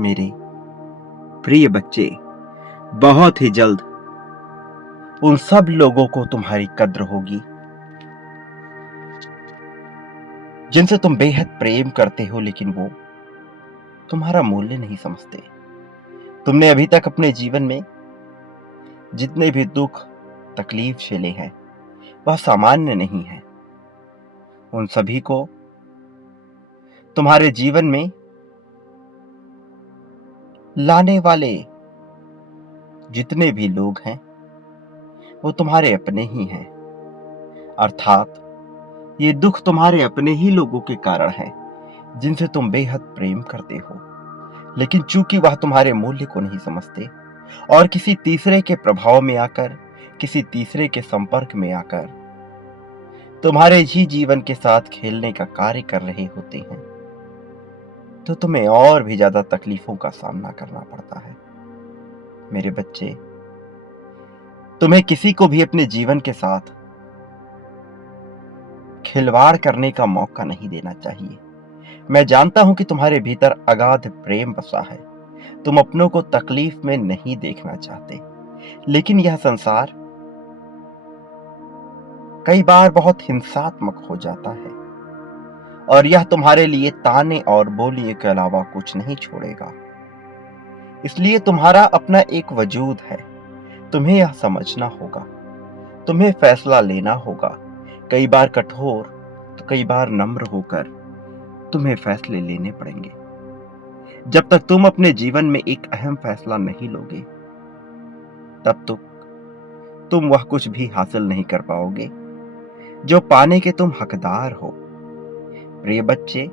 मेरे प्रिय बच्चे, बहुत ही जल्द उन सब लोगों को तुम्हारी कद्र होगी जिनसे तुम बेहद प्रेम करते हो, लेकिन वो तुम्हारा मूल्य नहीं समझते। तुमने अभी तक अपने जीवन में जितने भी दुख तकलीफ झेले हैं वह सामान्य नहीं है। उन सभी को तुम्हारे जीवन में लाने वाले जितने भी लोग हैं वो तुम्हारे अपने ही हैं, अर्थात ये दुख तुम्हारे अपने ही लोगों के कारण है जिनसे तुम बेहद प्रेम करते हो, लेकिन चूंकि वह तुम्हारे मूल्य को नहीं समझते और किसी तीसरे के प्रभाव में आकर, किसी तीसरे के संपर्क में आकर तुम्हारे ही जीवन के साथ खेलने का कार्य कर रहे होते हैं, तो तुम्हें और भी ज्यादा तकलीफों का सामना करना पड़ता है। मेरे बच्चे, तुम्हें किसी को भी अपने जीवन के साथ खिलवाड़ करने का मौका नहीं देना चाहिए। मैं जानता हूं कि तुम्हारे भीतर अगाध प्रेम बसा है, तुम अपनों को तकलीफ में नहीं देखना चाहते, लेकिन यह संसार कई बार बहुत हिंसात्मक हो जाता है और यह तुम्हारे लिए ताने और बोलियों के अलावा कुछ नहीं छोड़ेगा। इसलिए तुम्हारा अपना एक वजूद है, तुम्हें यह समझना होगा, तुम्हें फैसला लेना होगा, कई बार कठोर तो कई बार नम्र होकर तुम्हें फैसले लेने पड़ेंगे। जब तक तुम अपने जीवन में एक अहम फैसला नहीं लोगे तब तक तुम वह कुछ भी हासिल नहीं कर पाओगे जो पाने के तुम हकदार हो। प्रिय बच्चे,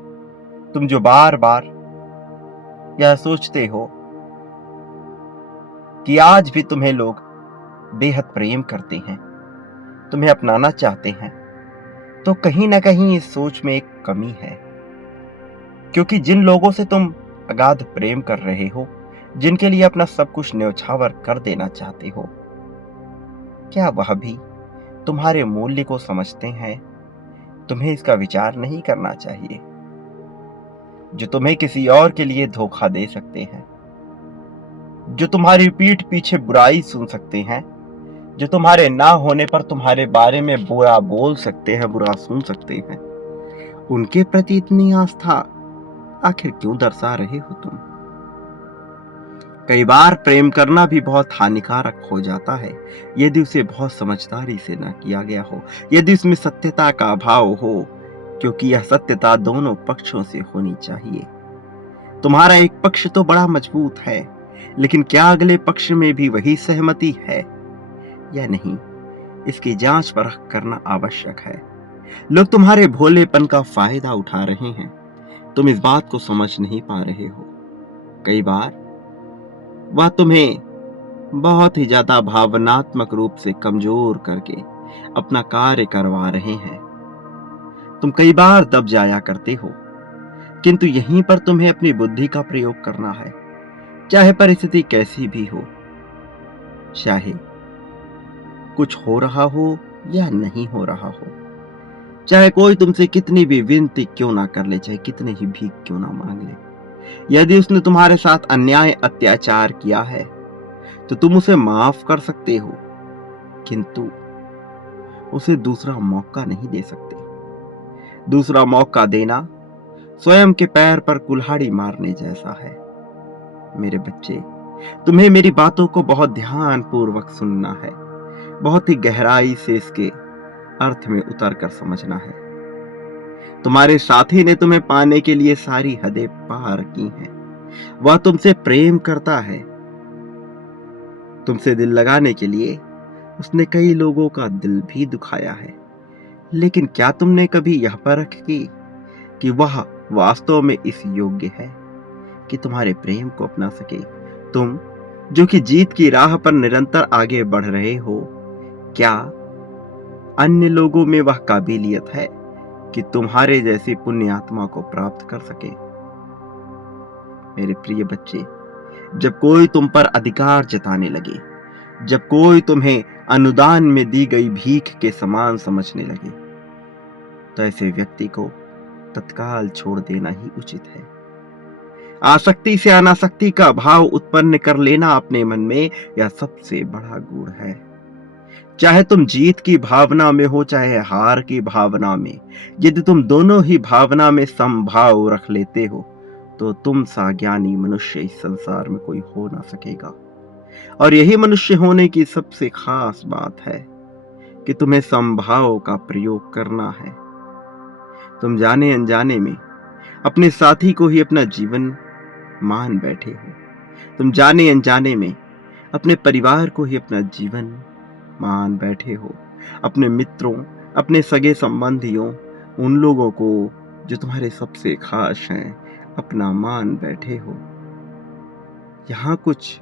तुम जो बार बार यह सोचते हो कि आज भी तुम्हें लोग बेहद प्रेम करते हैं, तुम्हें अपनाना चाहते हैं, तो कहीं ना कहीं इस सोच में एक कमी है, क्योंकि जिन लोगों से तुम अगाध प्रेम कर रहे हो, जिनके लिए अपना सब कुछ न्यौछावर कर देना चाहते हो, क्या वह भी तुम्हारे मूल्य को समझते हैं? तुम्हें इसका विचार नहीं करना चाहिए। जो तुम्हें किसी और के लिए धोखा दे सकते हैं, जो तुम्हारी पीठ पीछे बुराई सुन सकते हैं, जो तुम्हारे ना होने पर तुम्हारे बारे में बुरा बोल सकते हैं, बुरा सुन सकते हैं, उनके प्रति इतनी आस्था आखिर क्यों दर्शा रहे हो तुम? कई बार प्रेम करना भी बहुत हानिकारक हो जाता है यदि उसे बहुत समझदारी से न किया गया हो, यदि उसमें सत्यता का अभाव हो, क्योंकि यह सत्यता दोनों पक्षों से होनी चाहिए। तुम्हारा एक पक्ष तो बड़ा मजबूत है, लेकिन क्या अगले पक्ष में भी वही सहमति है या नहीं, इसकी जांच परख करना आवश्यक है। लोग तुम्हारे भोलेपन का फायदा उठा रहे हैं, तुम इस बात को समझ नहीं पा रहे हो। कई बार वह तुम्हें बहुत ही ज्यादा भावनात्मक रूप से कमजोर करके अपना कार्य करवा रहे हैं। तुम कई बार दब जाया करते हो, किंतु यहीं पर तुम्हें अपनी बुद्धि का प्रयोग करना है, चाहे परिस्थिति कैसी भी हो, चाहे कुछ हो रहा हो या नहीं हो रहा हो, चाहे कोई तुमसे कितनी भी विनती क्यों ना कर ले, चाहे कितने ही भीख क्यों ना मांग ले। यदि उसने तुम्हारे साथ अन्याय अत्याचार किया है तो तुम उसे माफ कर सकते हो, किंतु उसे दूसरा मौका नहीं दे सकते। दूसरा मौका देना स्वयं के पैर पर कुल्हाड़ी मारने जैसा है। मेरे बच्चे, तुम्हें मेरी बातों को बहुत ध्यान पूर्वक सुनना है, बहुत ही गहराई से इसके अर्थ में उतर कर समझना है। तुम्हारे साथी ने तुम्हें पाने के लिए सारी हदें पार की हैं। वह तुमसे प्रेम करता है, तुमसे दिल लगाने के लिए उसने कई लोगों का दिल भी दुखाया है, लेकिन क्या तुमने कभी यह परख की कि वह वास्तव में इस योग्य है कि तुम्हारे प्रेम को अपना सके? तुम जो कि जीत की राह पर निरंतर आगे बढ़ रहे हो, क्या अन्य लोगों में वह काबिलियत है कि तुम्हारे जैसी पुण्य आत्मा को प्राप्त कर सके? मेरे प्रिय बच्चे, जब कोई तुम पर अधिकार जताने लगे, जब कोई तुम्हें अनुदान में दी गई भीख के समान समझने लगे, तो ऐसे व्यक्ति को तत्काल छोड़ देना ही उचित है। आसक्ति से अनासक्ति का भाव उत्पन्न कर लेना अपने मन में, यह सबसे बड़ा गुण है। चाहे तुम जीत की भावना में हो, चाहे हार की भावना में, यदि तुम दोनों ही भावना में समभाव रख लेते हो, तो तुम सा ज्ञानी मनुष्य इस संसार में कोई हो ना सकेगा। और यही मनुष्य होने की सबसे खास बात है कि तुम्हें समभाव का प्रयोग करना है। तुम जाने अनजाने में अपने साथी को ही अपना जीवन मान बैठे हो। तुम जाने अनजाने में अपने परिवार को ही अपना जीवन मान बैठे हो। अपने मित्रों, अपने सगे संबंधियों, उन लोगों को जो तुम्हारे सबसे खास हैं, अपना मान बैठे हो। यहां कुछ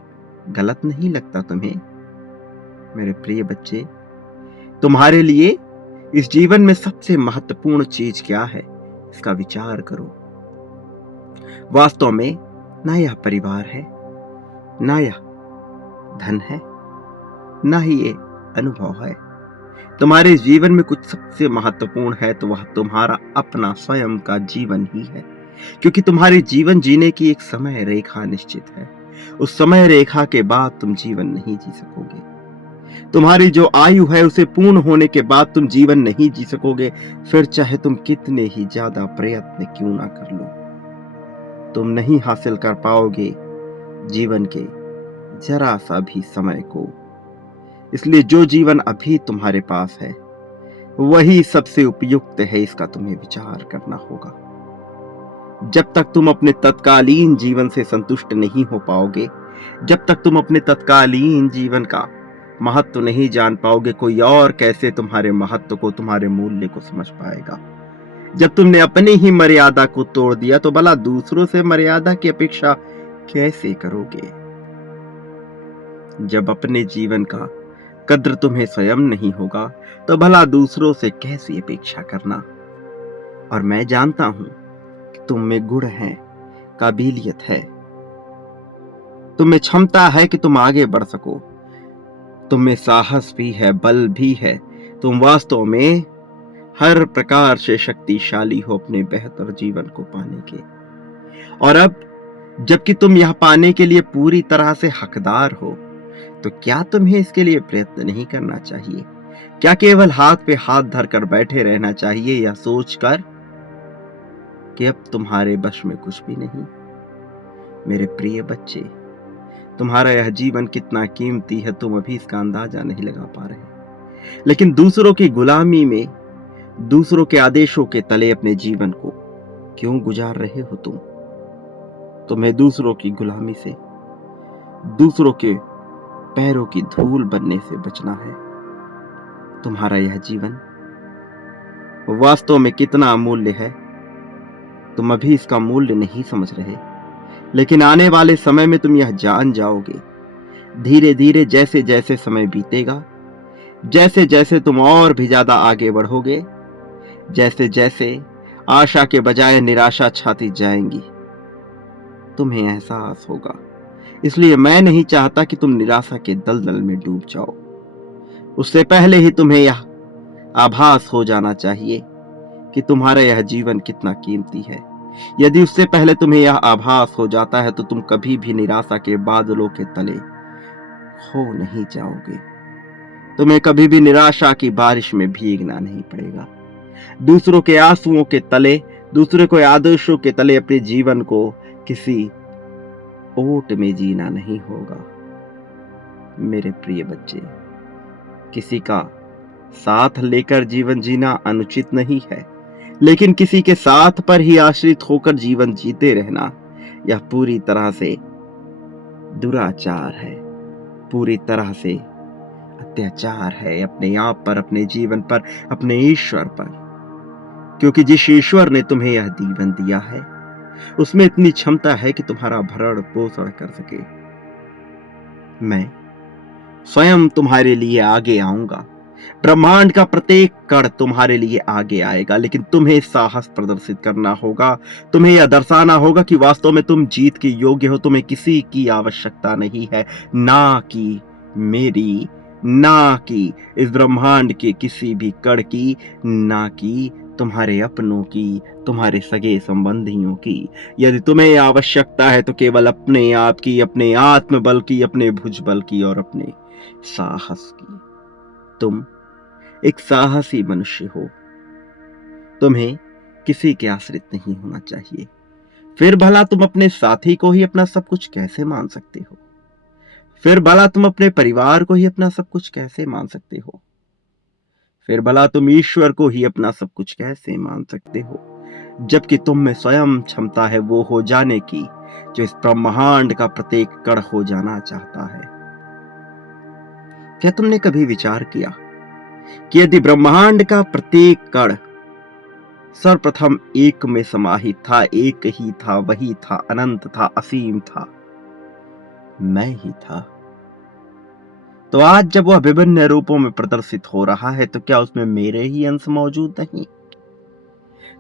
गलत नहीं लगता तुम्हें? मेरे प्रिय बच्चे, तुम्हारे लिए इस जीवन में सबसे महत्वपूर्ण चीज क्या है, इसका विचार करो। वास्तव में ना यह परिवार है, ना यह धन है, ना ही ये अनुभव है। तुम्हारे जीवन में कुछ सबसे महत्वपूर्ण है तो वह तुम्हारा अपना स्वयं का जीवन ही है। क्योंकि तुम्हारे जीवन जीने की एक समय रेखा निश्चित है। उस समय रेखा के बाद तुम जीवन नहीं जी सकोगे। तुम्हारी जो आयु है उसे पूर्ण होने के बाद तुम जीवन नहीं जी सकोगे, फिर चाहे तुम कितने ही ज्यादा प्रयत्न क्यों ना कर लो, तुम नहीं हासिल कर पाओगे जीवन के जरा सा भी समय को। इसलिए जो जीवन अभी तुम्हारे पास है वही सबसे उपयुक्त है, इसका तुम्हें विचार करना होगा। जब तक तुम अपने तत्कालीन जीवन से संतुष्ट नहीं हो पाओगे, जब तक तुम अपने तत्कालीन जीवन का महत्व नहीं जान पाओगे, कोई और कैसे तुम्हारे महत्व को, तुम्हारे मूल्य को समझ पाएगा। जब तुमने अपनी ही मर्यादा को तोड़ दिया तो भला दूसरों से मर्यादा की अपेक्षा कैसे करोगे? जब अपने जीवन का कद्र तुम्हें स्वयं नहीं होगा तो भला दूसरों से कैसी अपेक्षा करना। और मैं जानता हूं कि तुम में गुण है, काबिलियत है, तुम में क्षमता है कि तुम आगे बढ़ सको, तुम में साहस भी है, बल भी है। तुम वास्तव में हर प्रकार से शक्तिशाली हो अपने बेहतर जीवन को पाने के। और अब जबकि तुम यह पाने के लिए पूरी तरह से हकदार हो, तो क्या तुम्हें इसके लिए प्रयत्न नहीं करना चाहिए? क्या केवल हाथ पे हाथ धरकर बैठे रहना चाहिए, या सोचकर कि अब तुम्हारे वश में कुछ भी नहीं? मेरे प्रिय बच्चे, तुम्हारा यह जीवन कितना कीमती है तुम अभी इसका अंदाजा नहीं लगा पा रहे। लेकिन दूसरों की गुलामी में, दूसरों के आदेशों के तले अपने जीवन को क्यों गुजार रहे हो तुम? तुम्हें दूसरों की गुलामी से, दूसरों के पैरों की धूल बनने से बचना है। तुम्हारा यह जीवन वास्तव में कितना अमूल्य है, तुम अभी इसका मूल्य नहीं समझ रहे, लेकिन आने वाले समय में तुम यह जान जाओगे। धीरे धीरे जैसे जैसे समय बीतेगा, जैसे जैसे तुम और भी ज्यादा आगे बढ़ोगे, जैसे जैसे आशा के बजाय निराशा छाती जाएंगी, तुम्हें एहसास होगा। इसलिए मैं नहीं चाहता कि तुम निराशा के दलदल में डूब जाओ। उससे पहले ही तुम्हें यह आभास हो जाना चाहिए कि तुम्हारा यह जीवन कितना कीमती है। यदि उससे पहले तुम्हें यह आभास हो जाता है तो तुम कभी भी निराशा के बादलों के तले खो नहीं जाओगे। तुम्हें कभी भी निराशा की बारिश में भीगना नहीं पड़ेगा। दूसरों के आंसुओं के तले, दूसरों के आदर्शों के तले अपने जीवन को किसी ओट में जीना नहीं होगा। मेरे प्रिय बच्चे, किसी का साथ लेकर जीवन जीना अनुचित नहीं है, लेकिन किसी के साथ पर ही आश्रित होकर जीवन जीते रहना, यह पूरी तरह से दुराचार है, पूरी तरह से अत्याचार है अपने आप पर, अपने जीवन पर, अपने ईश्वर पर। क्योंकि जिस ईश्वर ने तुम्हें यह जीवन दिया है उसमें इतनी क्षमता है कि तुम्हारा भरण पोषण कर सके। मैं स्वयं तुम्हारे लिए आगे आऊंगा, ब्रह्मांड का प्रत्येक कण तुम्हारे लिए आगे आएगा, लेकिन तुम्हें साहस प्रदर्शित करना होगा। तुम्हें यह दर्शाना होगा कि वास्तव में तुम जीत के योग्य हो। तुम्हें किसी की आवश्यकता नहीं है, ना कि मेरी, ना कि इस ब्रह्मांड के किसी भी कण की, ना कि तुम्हारे अपनों की, तुम्हारे सगे संबंधियों की। यदि तुम्हें आवश्यकता है तो केवल अपने आप की, अपने आत्मबल की, अपने भुजबल की और अपने साहस की। तुम एक साहसी मनुष्य हो। तुम्हें किसी के आश्रित नहीं होना चाहिए। फिर भला तुम अपने साथी को ही अपना सब कुछ कैसे मान सकते हो? फिर भला तुम अपने परिवार को ही अपना सब कुछ कैसे मान सकते हो? फिर भला तुम ईश्वर को ही अपना सब कुछ कैसे मान सकते हो, जबकि तुम में स्वयं क्षमता है वो हो जाने की जो इस ब्रह्मांड का प्रत्येक कण हो जाना चाहता है। क्या तुमने कभी विचार किया कि यदि ब्रह्मांड का प्रत्येक कण सर्वप्रथम एक में समाहित था, एक ही था, वही था, अनंत था, असीम था, मैं ही था, तो आज जब वह विभिन्न रूपों में प्रदर्शित हो रहा है तो क्या उसमें मेरे ही अंश मौजूद नहीं?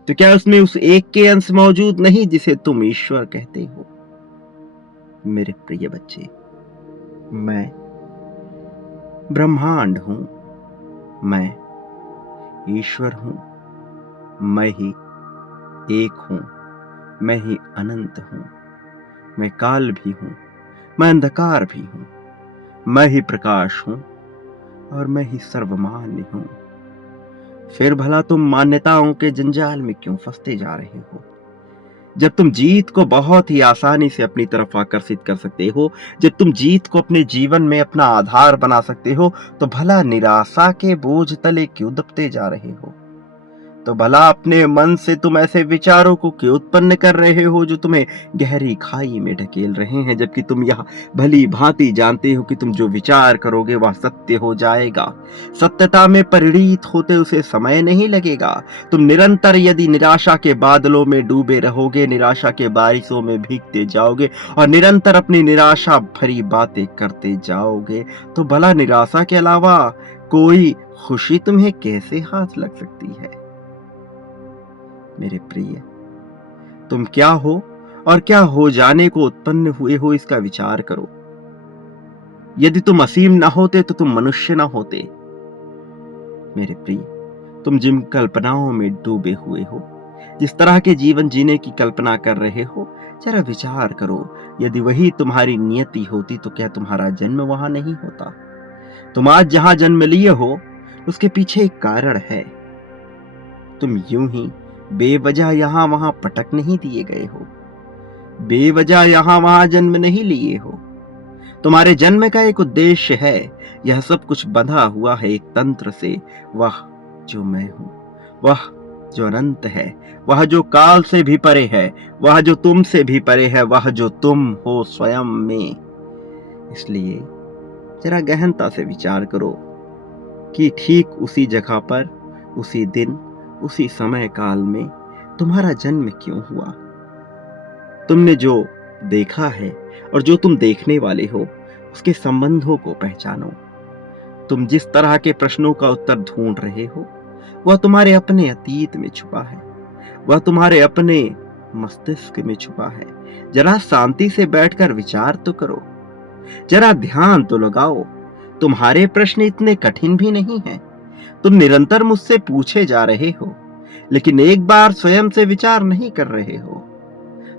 तो क्या उसमें उस एक के अंश मौजूद नहीं जिसे तुम ईश्वर कहते हो? मेरे प्रिय बच्चे, मैं ब्रह्मांड हूं, मैं ईश्वर हूं, मैं ही एक हूं, मैं ही अनंत हूं, मैं काल भी हूं, मैं अंधकार भी हूं, मैं ही प्रकाश हूं और मैं ही सर्वमान्य हूं। फिर भला तुम मान्यताओं के जंजाल में क्यों फंसते जा रहे हो, जब तुम जीत को बहुत ही आसानी से अपनी तरफ आकर्षित कर सकते हो, जब तुम जीत को अपने जीवन में अपना आधार बना सकते हो, तो भला निराशा के बोझ तले क्यों दबते जा रहे हो? तो भला अपने मन से तुम ऐसे विचारों को क्यों उत्पन्न कर रहे हो जो तुम्हें गहरी खाई में ढकेल रहे हैं, जबकि तुम यह भली भांति जानते हो कि तुम जो विचार करोगे वह सत्य हो जाएगा। सत्यता में परिणित होते उसे समय नहीं लगेगा। तुम निरंतर यदि निराशा के बादलों में डूबे रहोगे, निराशा के बारिशों में भीगते जाओगे और निरंतर अपनी निराशा भरी बातें करते जाओगे, तो भला निराशा के अलावा कोई खुशी तुम्हें कैसे हाथ लग सकती है? मेरे प्रिय, तुम क्या हो और क्या हो जाने को उत्पन्न हुए हो इसका विचार करो। यदि तुम असीम ना होते तो तुम मनुष्य ना होते। मेरे प्रिय, तुम जिन कल्पनाओं में डूबे हुए हो, जिस तरह के जीवन जीने की कल्पना कर रहे हो, जरा विचार करो, यदि वही तुम्हारी नियति होती तो क्या तुम्हारा जन्म वहां नहीं होता? तुम आज जहां जन्म लिए हो उसके पीछे एक कारण है। तुम यूं ही बेवजह यहां वहां पटक नहीं दिए गए हो, बेवजह यहां वहां जन्म नहीं लिए हो। तुम्हारे जन्म का एक उद्देश्य है। यह सब कुछ बंधा हुआ है एक तंत्र से। वह जो मैं हूं, वह जो अनंत है, वह जो काल से भी परे है, वह जो तुम से भी परे है, वह जो तुम हो स्वयं में। इसलिए जरा गहनता से विचार करो कि ठीक उसी जगह पर, उसी दिन, उसी समय काल में तुम्हारा जन्म क्यों हुआ। तुमने जो देखा है और जो तुम देखने वाले हो उसके संबंधों को पहचानो। तुम जिस तरह के प्रश्नों का उत्तर ढूंढ रहे हो वह तुम्हारे अपने अतीत में छुपा है, वह तुम्हारे अपने मस्तिष्क में छुपा है। जरा शांति से बैठकर विचार तो करो, जरा ध्यान तो लगाओ। तुम्हारे प्रश्न इतने कठिन भी नहीं हैं। तुम निरंतर मुझसे पूछे जा रहे हो, लेकिन एक बार स्वयं से विचार नहीं कर रहे हो।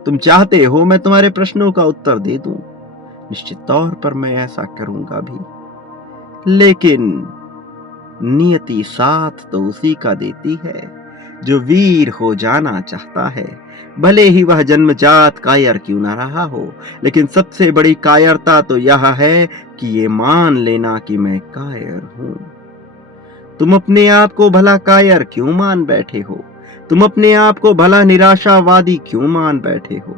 तुम चाहते हो मैं तुम्हारे प्रश्नों का उत्तर दे दूं। निश्चित तौर पर मैं ऐसा करूंगा भी, लेकिन नियति साथ तो उसी का देती है जो वीर हो जाना चाहता है, भले ही वह जन्मजात कायर क्यों ना रहा हो। लेकिन सबसे बड़ी कायरता तो यह है कि ये मान लेना कि मैं कायर हूं। तुम अपने आप को भला कायर क्यों मान बैठे हो? तुम अपने आप को भला निराशावादी क्यों मान बैठे हो?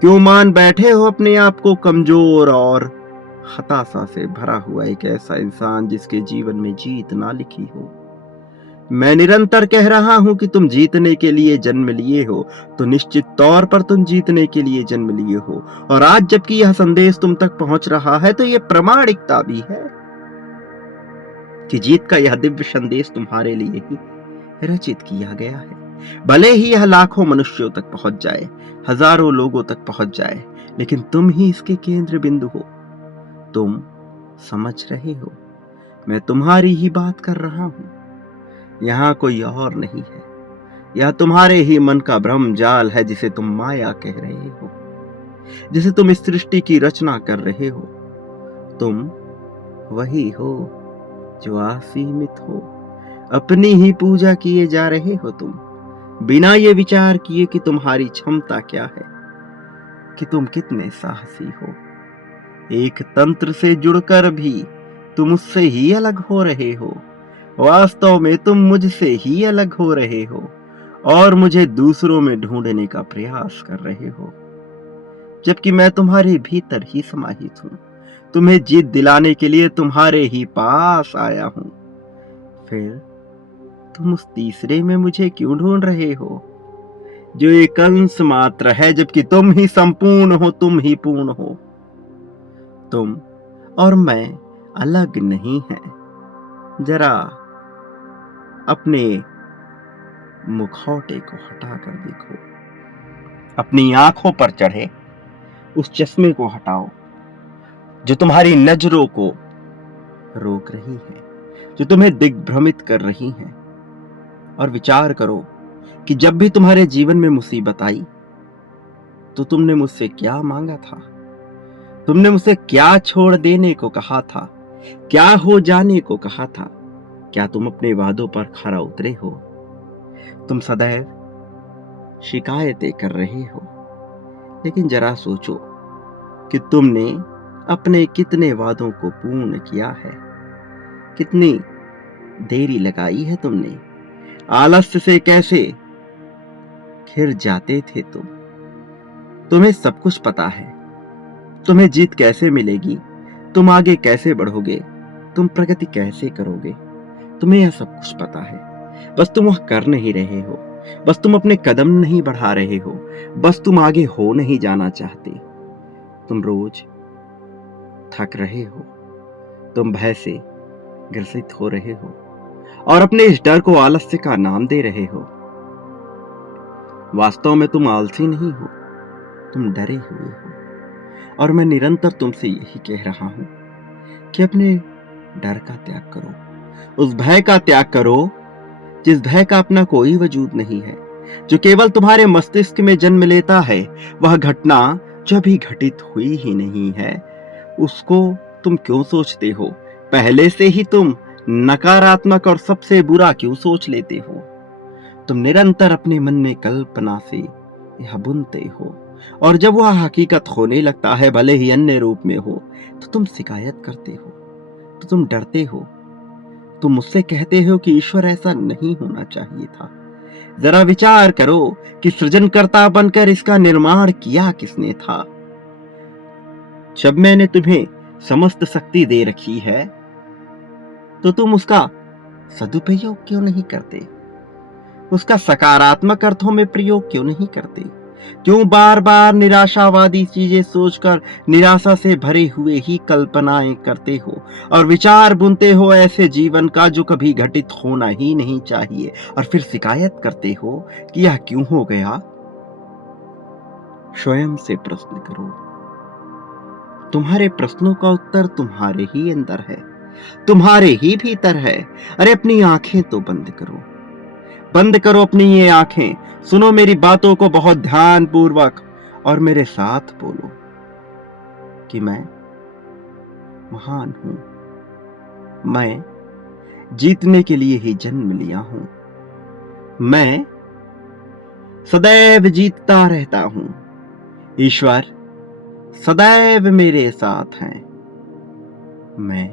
क्यों मान बैठे हो अपने आप को कमजोर और हताशा से भरा हुआ एक ऐसा इंसान जिसके जीवन में जीत ना लिखी हो? मैं निरंतर कह रहा हूं कि तुम जीतने के लिए जन्म लिए हो, तो निश्चित तौर पर तुम जीतने के लिए जन्म लिए हो। और आज जबकि यह संदेश तुम तक पहुंच रहा है तो यह प्रामाणिकता भी है कि जीत का यह दिव्य संदेश तुम्हारे लिए ही रचित किया गया है। भले ही यह लाखों मनुष्यों तक पहुंच जाए, हजारों लोगों तक पहुंच जाए, लेकिन तुम ही इसके केंद्र बिंदु हो। तुम समझ रहे हो, मैं तुम्हारी ही बात कर रहा हूं, यहां कोई और नहीं है। या तुम्हारे ही मन का भ्रम जाल है जिसे तुम माया कह रहे हो, जिसे तुम इस सृष्टि की रचना कर रहे हो। तुम वही हो जो असीमित हो, अपनी ही पूजा किए जा रहे हो तुम, बिना ये विचार किए कि तुम्हारी क्षमता क्या है, कि तुम कितने साहसी हो। एक तंत्र से जुड़कर भी तुम उससे ही अलग हो रहे हो। वास्तव में तुम मुझसे ही अलग हो रहे हो और मुझे दूसरों में ढूंढने का प्रयास कर रहे हो, जबकि मैं तुम्हारे भीतर ही समाहित हूं, तुम्हें जीत दिलाने के लिए तुम्हारे ही पास आया हूं। फिर तुम उस तीसरे में मुझे क्यों ढूंढ रहे हो, जो एक अंश मात्र है, जबकि तुम ही संपूर्ण हो, तुम ही पूर्ण हो। तुम और मैं अलग नहीं हैं। जरा अपने मुखौटे को हटाकर देखो, अपनी आंखों पर चढ़े उस चश्मे को हटाओ जो तुम्हारी नजरों को रोक रही है, जो तुम्हें दिग्भ्रमित कर रही है, और विचार करो कि जब भी तुम्हारे जीवन में मुसीबत आई तो तुमने मुझसे क्या मांगा था, तुमने मुझसे क्या छोड़ देने को कहा था, क्या हो जाने को कहा था। क्या तुम अपने वादों पर खरा उतरे हो? तुम सदैव शिकायतें कर रहे हो, लेकिन जरा सोचो कि तुमने अपने कितने वादों को पूर्ण किया है, कितनी देरी लगाई है तुमने। आलस्य से कैसे घिर जाते थे तुम। तुम्हें सब कुछ पता है, तुम्हें जीत कैसे मिलेगी, तुम आगे कैसे बढ़ोगे, तुम प्रगति कैसे करोगे। तुम्हें यह सब कुछ पता है, बस तुम वह कर नहीं रहे हो, बस तुम अपने कदम नहीं बढ़ा रहे हो, बस तुम आगे हो नहीं जाना चाहते। तुम रोज थक रहे हो, तुम भय से ग्रसित हो रहे हो और अपने इस डर को आलस्य का नाम दे रहे हो। वास्तव में तुम आलसी नहीं हो, तुम डरे हुए हो। और मैं निरंतर तुमसे यही कह रहा हूं कि अपने डर का त्याग करो, उस भय का त्याग करो जिस भय का अपना कोई वजूद नहीं है, जो केवल तुम्हारे मस्तिष्क में जन्म लेता है। वह घटना जो अभी घटित हुई ही नहीं है, उसको तुम क्यों सोचते हो? पहले से ही तुम नकारात्मक और सबसे बुरा क्यों सोच लेते हो? तुम निरंतर अपने मन में कल्पना से यह बुनते हो, और जब वह हकीकत होने लगता है, भले ही अन्य रूप में हो, तो तुम शिकायत करते हो, तो तुम डरते हो, तुम मुझसे कहते हो कि ईश्वर ऐसा नहीं होना चाहिए था। जरा विचार करो कि सृजनकर्ता बनकर इसका निर्माण किया किसने था। जब मैंने तुम्हें समस्त शक्ति दे रखी है, तो तुम उसका सदुपयोग क्यों नहीं करते? उसका सकारात्मक अर्थों में प्रयोग क्यों नहीं करते? क्यों बार बार निराशावादी चीजें सोचकर निराशा से भरे हुए ही कल्पनाएं करते हो और विचार बुनते हो ऐसे जीवन का जो कभी घटित होना ही नहीं चाहिए, और फिर शिकायत करते हो कि यह क्यों हो गया? स्वयं से प्रश्न करो। तुम्हारे प्रश्नों का उत्तर तुम्हारे ही अंदर है, तुम्हारे ही भीतर है। अरे अपनी आंखें तो बंद करो, बंद करो अपनी ये आंखें, सुनो मेरी बातों को बहुत ध्यान पूर्वक और मेरे साथ बोलो कि मैं महान हूं, मैं जीतने के लिए ही जन्म लिया हूं, मैं सदैव जीतता रहता हूं, ईश्वर सदैव मेरे साथ हैं, मैं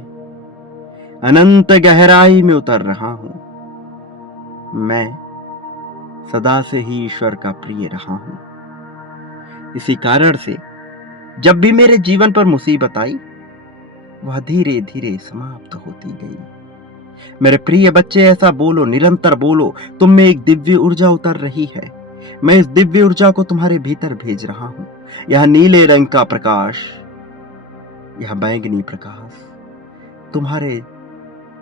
अनंत गहराई में उतर रहा हूं, मैं सदा से ही ईश्वर का प्रिय रहा हूं। इसी कारण से जब भी मेरे जीवन पर मुसीबत आई, वह धीरे धीरे समाप्त होती गई। मेरे प्रिय बच्चे, ऐसा बोलो, निरंतर बोलो, तुम में एक दिव्य ऊर्जा उतर रही है। मैं इस दिव्य ऊर्जा को तुम्हारे भीतर भेज रहा हूं। यह नीले रंग का प्रकाश, यह बैंगनी प्रकाश तुम्हारे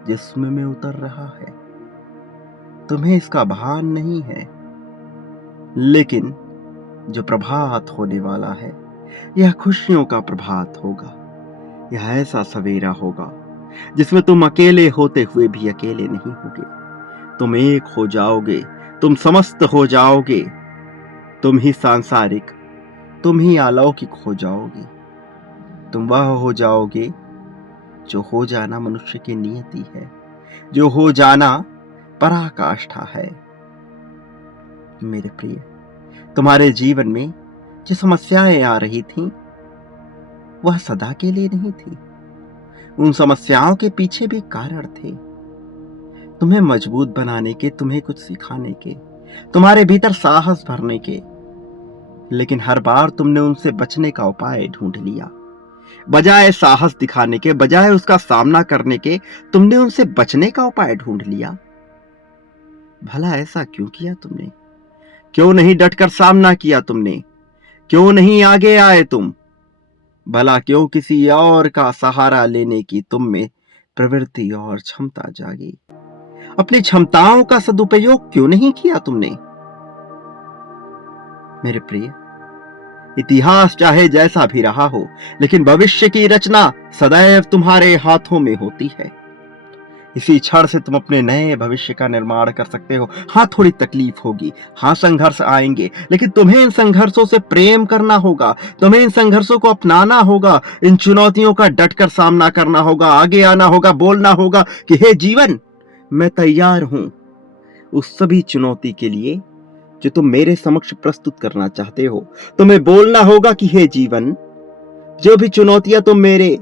जिस्म में उतर रहा है। तुम्हें इसका भान नहीं है, लेकिन जो प्रभात होने वाला है, यह खुशियों का प्रभात होगा। यह ऐसा सवेरा होगा जिसमें तुम अकेले होते हुए भी अकेले नहीं होगे। तुम एक हो जाओगे, तुम समस्त हो जाओगे, तुम ही सांसारिक, तुम ही अलौकिक हो जाओगे। तुम वह हो जाओगे जो हो जाना मनुष्य की नियति है, जो हो जाना पराकाष्ठा है। मेरे प्रिय, तुम्हारे जीवन में जो समस्याएं आ रही थीं, वह सदा के लिए नहीं थी। उन समस्याओं के पीछे भी कारण थे, तुम्हें मजबूत बनाने के, तुम्हें कुछ सिखाने के, तुम्हारे भीतर साहस भरने के। लेकिन हर बार तुमने उनसे बचने का उपाय ढूंढ लिया। बजाय साहस दिखाने के, बजाय उसका सामना करने के, तुमने उनसे बचने का उपाय ढूंढ लिया। भला ऐसा क्यों किया तुमने? क्यों नहीं डटकर सामना किया तुमने? क्यों नहीं आगे आए तुम? भला क्यों किसी और का सहारा लेने की तुम में प्रवृत्ति और क्षमता जागी? अपनी क्षमताओं का सदुपयोग क्यों नहीं किया तुमने? मेरे प्रिय, इतिहास चाहे जैसा भी रहा हो, लेकिन भविष्य की रचना सदैव तुम्हारे हाथों में होती है। इसी क्षण से तुम अपने नए भविष्य का निर्माण कर सकते हो। हाँ, थोड़ी तकलीफ होगी, हाँ संघर्ष आएंगे, लेकिन तुम्हें इन संघर्षों से प्रेम करना होगा, तुम्हें इन संघर्षों को अपनाना होगा, इन चुनौतियों का डटकर सामना करना होगा, आगे आना होगा, बोलना होगा कि हे जीवन, मैं तैयार हूं उस सभी चुनौती के लिए जो तुम मेरे समक्ष प्रस्तुत करना चाहते हो। तुम्हें बोलना होगा कि हे जीवन, जो भी चुनौतियां तुम मेरे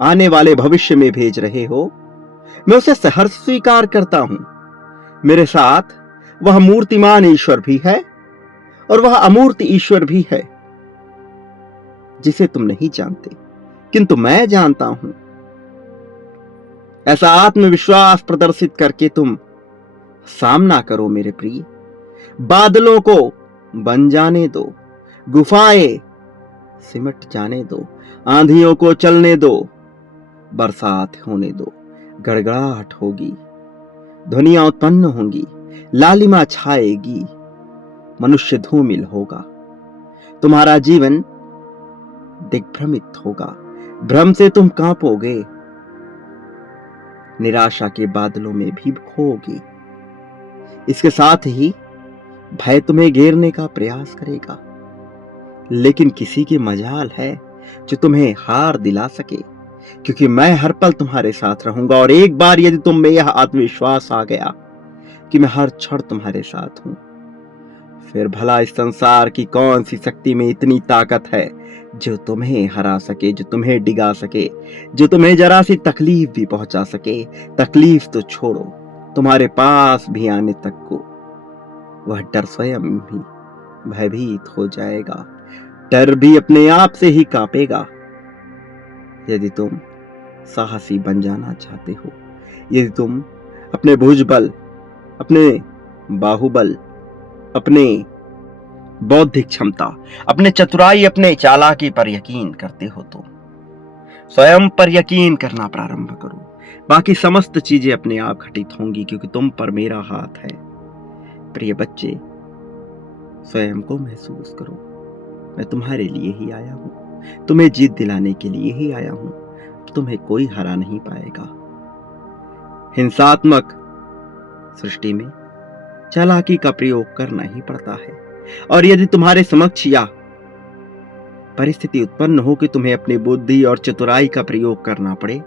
आने वाले भविष्य में भेज रहे हो, मैं उसे सहर्ष स्वीकार करता हूं। मेरे साथ वह मूर्तिमान ईश्वर भी है और वह अमूर्त ईश्वर भी है, जिसे तुम नहीं जानते, किंतु मैं जानता हूं। ऐसा आत्मविश्वास प्रदर्शित करके तुम सामना करो मेरे प्रिय। बादलों को बन जाने दो, गुफाएं सिमट जाने दो, आंधियों को चलने दो, बरसात होने दो, गड़गड़ाहट होगी, ध्वनियां उत्पन्न होंगी, लालिमा छाएगी, मनुष्य धूमिल होगा, तुम्हारा जीवन दिग्भ्रमित होगा, भ्रम से तुम कांपोगे, निराशा के बादलों में भी खोओगे। इसके साथ ही भय तुम्हें घेरने का प्रयास करेगा, लेकिन किसी की मजाल है जो तुम्हें हार दिला सके, क्योंकि मैं हर पल तुम्हारे साथ रहूंगा। और एक बार यदि तुम में यह आत्मविश्वास आ गया कि मैं हर क्षण तुम्हारे साथ हूं, फिर भला इस संसार की कौन सी शक्ति में इतनी ताकत है जो तुम्हें हरा सके, जो तुम्हें डिगा सके, जो तुम्हें जरा सी तकलीफ भी पहुंचा सके। तकलीफ तो छोड़ो, तुम्हारे पास भी आने तक को वह डर स्वयं भी भयभीत हो जाएगा, डर भी अपने आप से ही कांपेगा। यदि तुम साहसी बन जाना चाहते हो, यदि तुम अपने भुजबल, अपने बाहुबल, अपने बौद्धिक क्षमता, अपने चतुराई, अपने चालाकी पर यकीन करते हो, तो स्वयं पर यकीन करना प्रारंभ करो। बाकी समस्त चीजें अपने आप घटित होंगी, क्योंकि तुम पर मेरा हाथ है। प्रिय बच्चे, स्वयं को महसूस करो, मैं तुम्हारे लिए ही आया हूं, तुम्हें जीत दिलाने के लिए ही आया हूं। तुम्हें कोई हरा नहीं पाएगा। हिंसात्मक सृष्टि में चालाकी का प्रयोग करना ही पड़ता है, और यदि तुम्हारे समक्ष या परिस्थिति उत्पन्न हो कि तुम्हें अपनी बुद्धि और चतुराई का प्रयोग करना पड़े,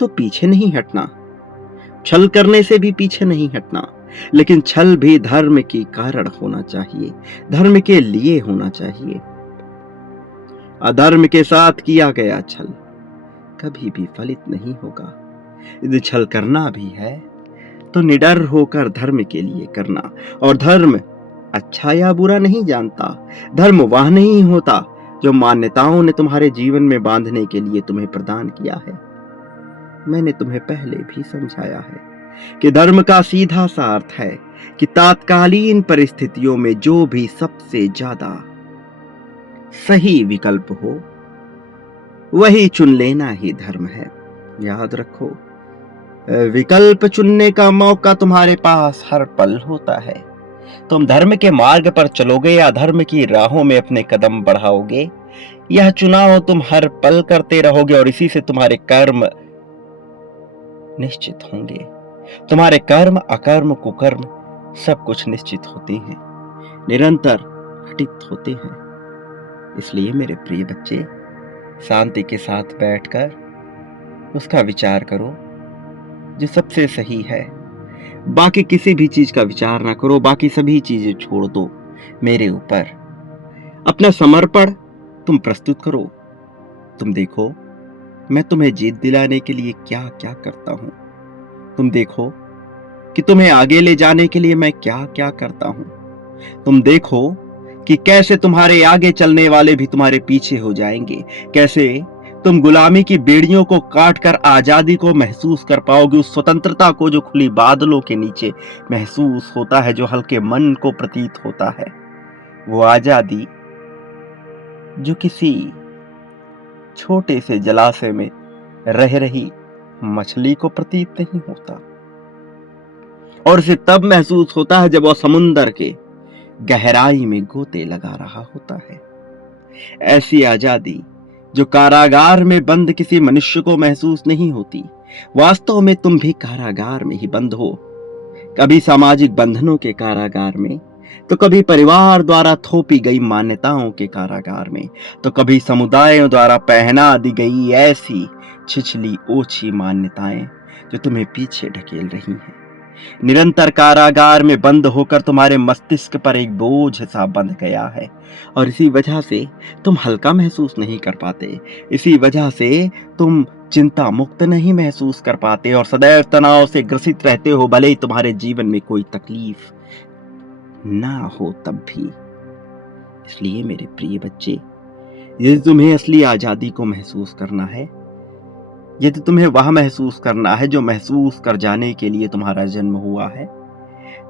तो पीछे नहीं हटना। छल करने से भी पीछे नहीं हटना, लेकिन छल भी धर्म की कारण होना चाहिए, धर्म के लिए होना चाहिए। अधर्म के साथ किया गया छल कभी भी फलित नहीं होगा। यदि छल करना भी है तो निडर होकर धर्म के लिए करना। और धर्म अच्छा या बुरा नहीं जानता, धर्म वह नहीं होता जो मान्यताओं ने तुम्हारे जीवन में बांधने के लिए तुम्हें प्रदान किया है। मैंने तुम्हें पहले भी समझाया है कि धर्म का सीधा सा अर्थ है कि तात्कालीन परिस्थितियों में जो भी सबसे ज्यादा सही विकल्प हो, वही चुन लेना ही धर्म है। याद रखो, विकल्प चुनने का मौका तुम्हारे पास हर पल होता है। तुम धर्म के मार्ग पर चलोगे या धर्म की राहों में अपने कदम बढ़ाओगे, यह चुनाव तुम हर पल करते रहोगे, और इसी से तुम्हारे कर्म निश्चित होंगे। तुम्हारे कर्म, अकर्म, कुकर्म सब कुछ निश्चित होते हैं, निरंतर घटित होते हैं। इसलिए मेरे प्रिय बच्चे, शांति के साथ बैठकर उसका विचार करो जो सबसे सही है। बाकी किसी भी चीज का विचार ना करो, बाकी सभी चीजें छोड़ दो। मेरे ऊपर अपना समर्पण तुम प्रस्तुत करो। तुम देखो मैं तुम्हें जीत दिलाने के लिए क्या क्या करता हूं। तुम देखो कि तुम्हें आगे ले जाने के लिए मैं क्या क्या करता हूं। तुम देखो कि कैसे तुम्हारे आगे चलने वाले भी तुम्हारे पीछे हो जाएंगे, कैसे तुम गुलामी की बेड़ियों को काट कर आजादी को महसूस कर पाओगे, उस स्वतंत्रता को जो खुली बादलों के नीचे महसूस होता है, जो हल्के मन को प्रतीत होता है। वो आजादी जो किसी छोटे से जलाशय में रह रही मछली को प्रतीत नहीं होता, और इसे तब महसूस होता है जब वह समुंदर के गहराई में गोते लगा रहा होता है। ऐसी आजादी जो कारागार में बंद किसी मनुष्य को महसूस नहीं होती। वास्तव में तुम भी कारागार में ही बंद हो, कभी सामाजिक बंधनों के कारागार में, तो कभी परिवार द्वारा थोपी गई मान्यताओं के कारागार में, तो कभी समुदायों द्वारा पहना दी गई ऐसी छिछली ओछी मान्यताएं जो तुम्हें पीछे ढकेल रही हैं। निरंतर कारागार में बंद होकर तुम्हारे मस्तिष्क पर एक बोझ सा बंध गया है, और इसी वजह से तुम हल्का महसूस नहीं कर पाते। इसी वजह से तुम चिंता मुक्त नहीं महसूस कर पाते और सदैव तनाव से ग्रसित रहते हो, भले ही तुम्हारे जीवन में कोई तकलीफ ना हो तब भी। इसलिए मेरे प्रिय बच्चे, यदि तुम्हें असली आजादी को महसूस करना है, यदि तुम्हें वह महसूस करना है जो महसूस कर जाने के लिए तुम्हारा जन्म हुआ है,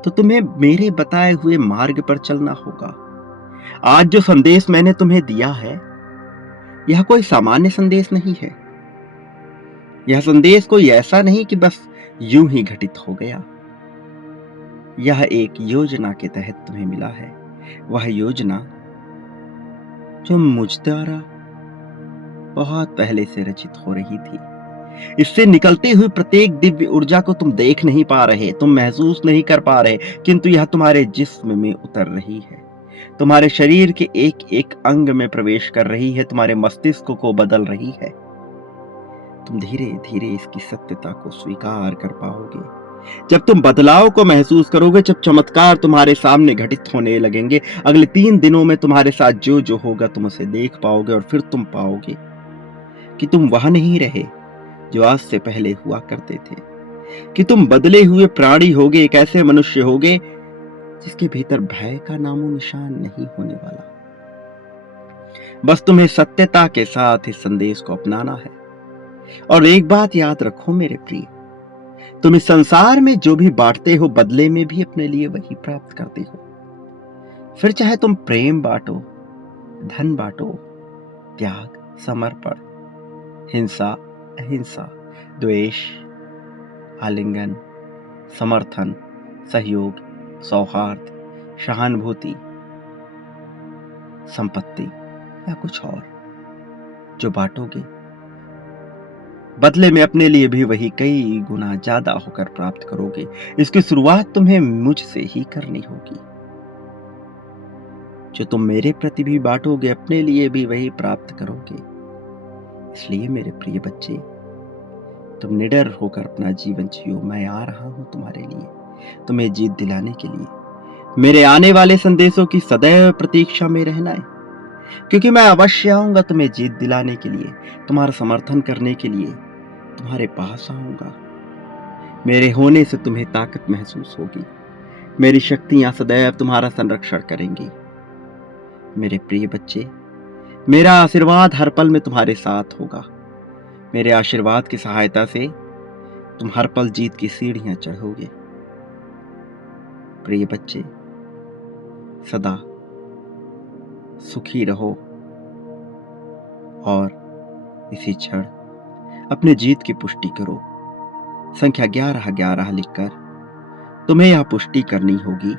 तो तुम्हें मेरे बताए हुए मार्ग पर चलना होगा। आज जो संदेश मैंने तुम्हें दिया है, यह कोई सामान्य संदेश नहीं है। यह संदेश कोई ऐसा नहीं कि बस यूं ही घटित हो गया। यह एक योजना के तहत तुम्हें मिला है, वह योजना जो मुझ द्वारा बहुत पहले से रचित हो रही थी। इससे निकलती हुई प्रत्येक दिव्य ऊर्जा को तुम देख नहीं पा रहे, तुम महसूस नहीं कर पा रहे, किंतु यह तुम्हारे जिस्म में उतर रही है, तुम्हारे शरीर के एक एक अंग में प्रवेश कर रही है, तुम्हारे मस्तिष्क को बदल रही है। तुम धीरे धीरे इसकी सत्यता को स्वीकार कर पाओगे। जब तुम बदलाव को महसूस करोगे, जब चमत्कार तुम्हारे सामने घटित होने लगेंगे, अगले 3 दिनों में तुम्हारे साथ जो जो होगा तुम उसे देख पाओगे, और फिर तुम पाओगे कि तुम वह नहीं रहे जो आज से पहले हुआ करते थे, कि तुम बदले हुए प्राणी होगे, एक ऐसे मनुष्य होगे जिसके भीतर भय का नामो निशान नहीं होने वाला। बस तुम्हें सत्यता के साथ इस संदेश को अपनाना है। और एक बात याद रखो मेरे प्रिय, तुम इस संसार में जो भी बांटते हो, बदले में भी अपने लिए वही प्राप्त करते हो। फिर चाहे तुम प्रेम बांटो, धन बांटो, त्याग, समर्पण, हिंसा, अहिंसा, द्वेष, आलिंगन, समर्थन, सहयोग, सौहार्द, सहानुभूति, संपत्ति या कुछ और जो बांटोगे, बदले में अपने लिए भी वही कई गुना ज्यादा होकर प्राप्त करोगे। इसकी शुरुआत तुम्हें मुझसे ही करनी होगी। जो तुम मेरे प्रति भी बांटोगे, अपने लिए भी वही प्राप्त करोगे। इसलिए मेरे प्रिय बच्चे, तुम निडर होकर अपना जीवन जियो। मैं आ रहा हूं तुम्हारे लिए, तुम्हें जीत दिलाने के लिए। मेरे आने वाले संदेशों की सदैव प्रतीक्षा में रहना है, क्योंकि मैं अवश्य आऊंगा तुम्हें जीत दिलाने के लिए, तुम्हारा समर्थन करने के लिए तुम्हारे पास आऊंगा। मेरे होने से तुम्हें ताकत महसूस होगी, मेरी शक्तियां सदैव तुम्हारा संरक्षण करेंगी। मेरे प्रिय बच्चे, मेरा आशीर्वाद हर पल में तुम्हारे साथ होगा। मेरे आशीर्वाद की सहायता से तुम हर पल जीत की सीढ़ियां चढ़ोगे। प्रिय बच्चे, सदा सुखी रहो और इसी क्षण अपने जीत की पुष्टि करो। संख्या 1111 लिखकर तुम्हें यह पुष्टि करनी होगी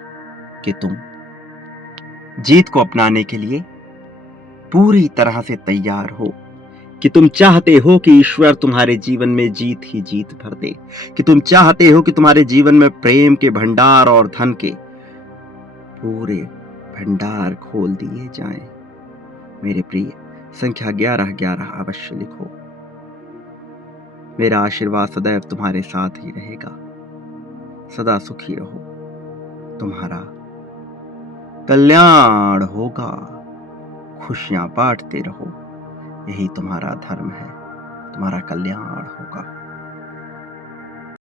कि तुम जीत को अपनाने के लिए पूरी तरह से तैयार हो। कि तुम चाहते हो कि ईश्वर तुम्हारे जीवन में जीत ही जीत भर दे, कि तुम चाहते हो कि तुम्हारे जीवन में प्रेम के भंडार और धन के पूरे भंडार खोल दिए जाएं। मेरे प्रिय, संख्या 1111 अवश्य लिखो। मेरा आशीर्वाद सदैव तुम्हारे साथ ही रहेगा। सदा सुखी रहो, तुम्हारा कल्याण होगा। खुशियां बांटते रहो, यही तुम्हारा धर्म है, तुम्हारा कल्याण होगा।